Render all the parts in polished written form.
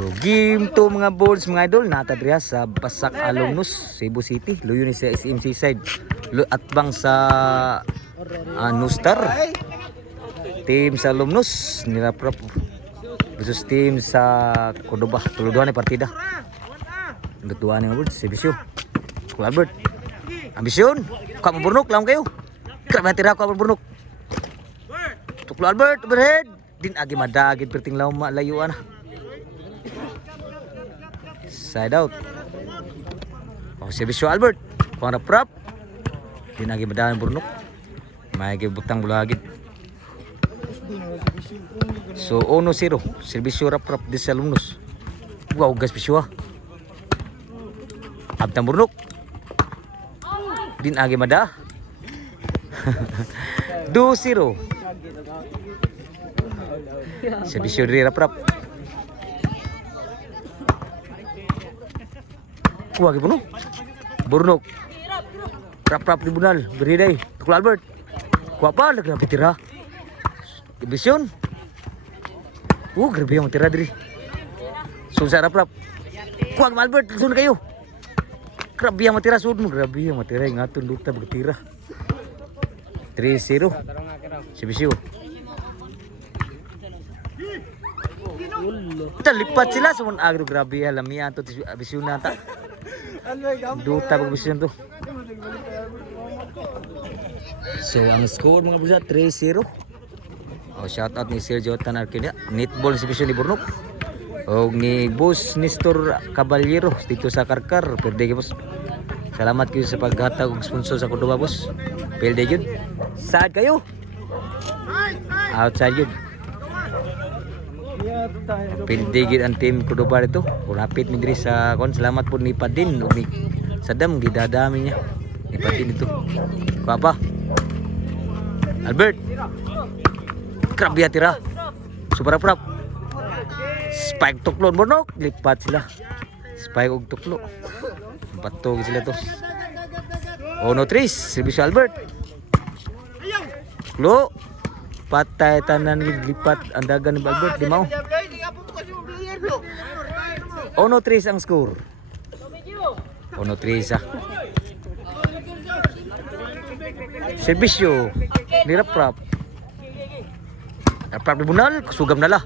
So game to mga balls mga idol, nata diriha sa Basak Alumnus, Cebu City. Luyo ni sa SMC side. Atbang sa Nustar. Team sa Alumnus niraprap versus team sa Cordoba. Tuluduan ni partida. Dutuan ng balls, Sebisyo. Kuya Albert. Ambisyon. Kuya Maburnok lang kayo. Grabe tira Kuya Maburnok. Tuklo Albert, overhead. Din agi madagid perting layuan. Side out. Oh, Sebisyo Albert. Kuang prop. Din agi madagid Burnok. May gibutang bulagid. So 1-0. Sebisyo rap di sa Alumnus. Wow, gas Bisyo. Abtang Burnok. Din agi mada. 2-0. Sebisyo diri rap. Kuha gi Burnok. Burnok. Rap tribunal. Beriday. Tukul Albert. Kuha pa grabe tira. Ibisyon. Grabe yang tira diri. Susah rap. Kuha gi Albert, sun kayo. Grabe yang matira sud mo, grabe yang matira ngaton luta bertira. 3-0. Sebisyo. Lipat sila sumun agro grabe alam niya to Sebisyo na ta. Duta pagbisyon to. So ang score mga busa 3-0. Oh, shout out ni Sergio Tan Arquelia. Netball Sebisyo ni Burnok. Og ni Boss Nestor Caballero dito sa Karkar. Pwede kayo boss. Salamat kayo sa paghatag og sponsor sa Cordoba boss. Pwede yun. Saan kayo? Outside yun. Pwede yun ang team Cordoba dito. Kurapit mi diri sa kon. Salamat po ni Padin og ni Sadam gidadami niya. Ni Padin dito. Kuha pa. Albert. Grabe tira. Super prop. Spike tuklon Burnok, lipat sila. Spike og tuklo. Bato sila to. 1-3, Sebisyo Albert. Tuklo. Patay tanan lipat ang dagan ni Albert di mao. 1-3 ang score. 1-3 sa. Sebisyo niraprap. Rap tribunal, sugam na la.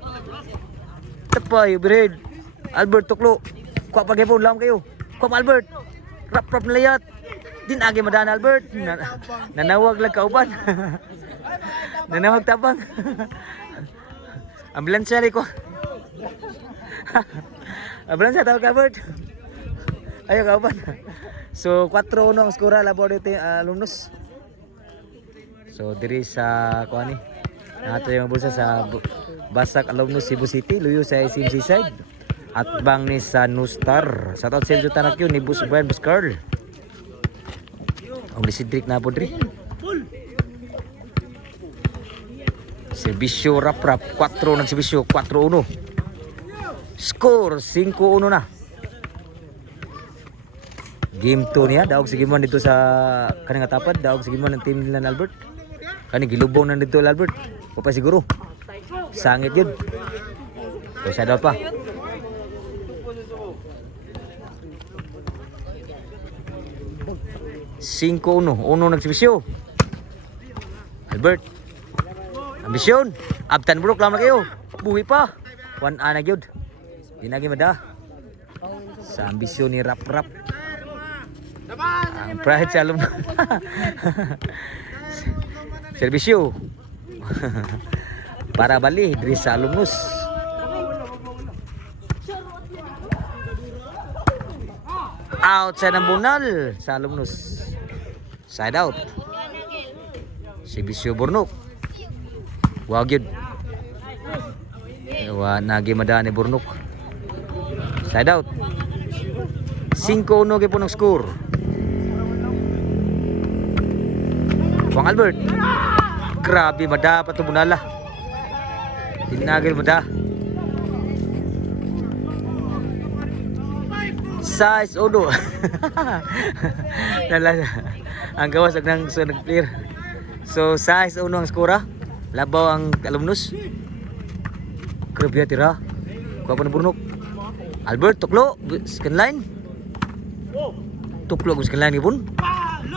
Tapay, overhead. Albert tuklo. Kuha pa gyapon lang kayo. Kuha Albert. Rap nalayat. Din agi madana Albert. Nanawag lang kauban. Nanawag tabang. Ambulansya ri ko. Ambulansya tawag Albert. Ayo kauban. So 4-1 ang skora labor dito Alumnus. So diri sa kuha ni. Nato yung bulsa sa Basak Alumnus Cebu City, luyo sa SMC side. At bang ni sa Nustar. Sa taot Sergio Tanakyo ni Bus Brian Buscarl. Ang ni Cedric na po diri. Sebisyo rap 4 ng Sebisyo, 4-1. Score 5-1 na. Game 2 niya, daog sige mo dito sa kaning atapad, daog sige mo ng team nila Albert. Kani gilubong na dito Albert. O pa siguro. Sangit yun. So siya daw pa. Cinco uno ng Sebisyo. Albert. Ambisyon. Abtan Burnok lang na kayo. Buhi pa. 1-1 na yun. Di na gimada. Sa ambisyon ni Rap. Ang pride sa alumno. Sebisyo. Para bali diri sa Alumnus. Outside ng bunal sa Alumnus. Side out. Sebisyo Burnok. Wag yun. Nagi madani Burnok. Side out. 5-1 po ng score. Kuang Albert. Grabe madapat ito bunala. Tinagil mada. Size Odo. Ang gawas ng sunod player. So size uno ang skora. Labaw ang Alumnus. Grabe tira. Kuha pa na Burnok. Albert tuklo second line. Tuklo second line gipon.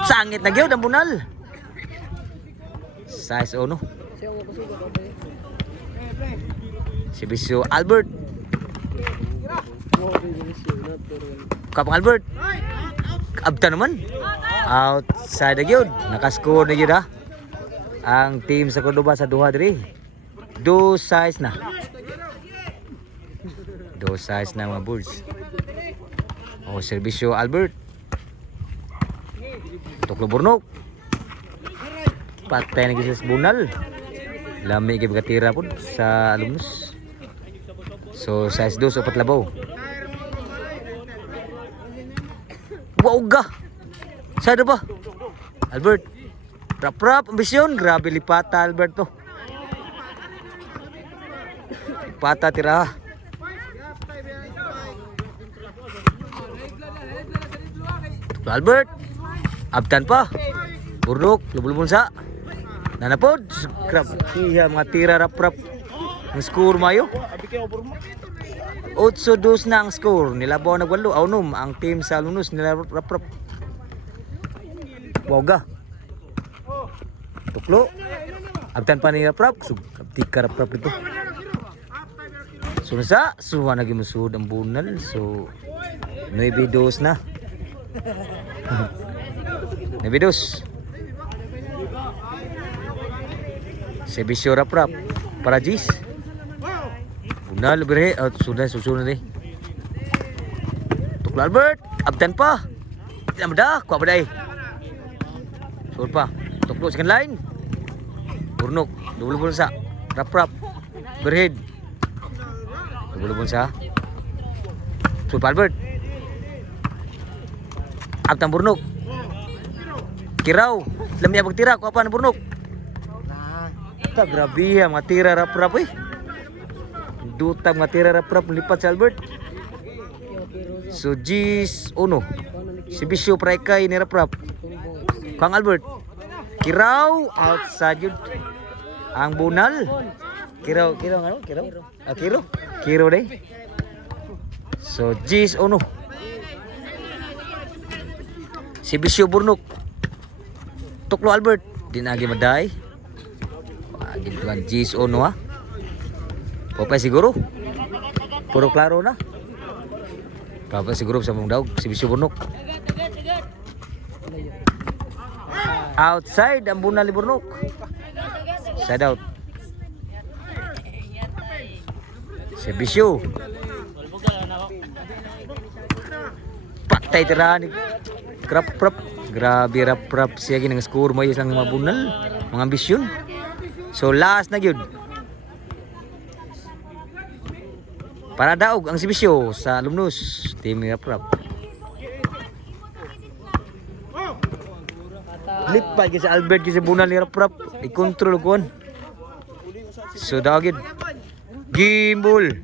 Sangit na gyud ang bunal. Size ono. Si Bisyo Albert. Kapang Albert. Abta naman. Outside na gyud. Nakascore na gyud ha. Ang team sa Cordoba sa duha diri. Do size na. Do size na mga Bulls. O serbisyo Albert. Tuklo Burnok. Patay na gyud sa bunal. Lami gyud katira pud sa alumnus. So size 2 upat labaw. Wow ga. Sada ba? Albert. Rap ambisyon, grabe lipata Alberto. Lipata tira. Albert. Abtan pa. Burnok, lubul sa. Nanapod. Grabe mga tira rap. Ang score mayo. 8-2 na ang score. Nilabaw na gwalo. Aunom ang team sa alumnus nila rap. Wow ga. Tuklo. Abtan pa ni rap. Tika rap ito. Sunsa. Suwa naging musud ang bunal. So 9-2 na. 9-2. Sebisyo rap. Para Gis. Bunal berhe sudah susunod eh. Tuklo Albert, abtan pa. Tidak ada, kuat badai. Sur pa. Tuklo second line. Burnok, double bulsa. Rap. Berhead. Double bulsa. Sur pa Albert. Abtan Burnok. Kiraw, lamya pagtira ko apa na Burnok. Ta grabe ha, matira rap eh. Duta matira rap lipat sa Albert. So Gis uno. Si Bisyo Praikay ni rap. Kang Albert. Kiraw outside yun. Ang bunal. Kiraw ano? Kiraw deh. So Gis uno. Si Bisyo Burnok. Tuklo Albert. Dinagi maday. Wagin tuan Gis uno ha. Popay siguro. Puro klaro na. Popay siguro sa mong daog si Bisyo Burnok. Outside ang bunal ni Burnok. Side out. Si Bisyo. Patay tira ni Krap. Grabe rap siya ginang score mo isang mga bunal. Mga ambisyon. So last na gyud. Para daog ang Sibisyo sa alumnus team ni Rap. Lipay kasi Albert kasi bunal ni Rap. I-control ko. So daogid. Gimbal.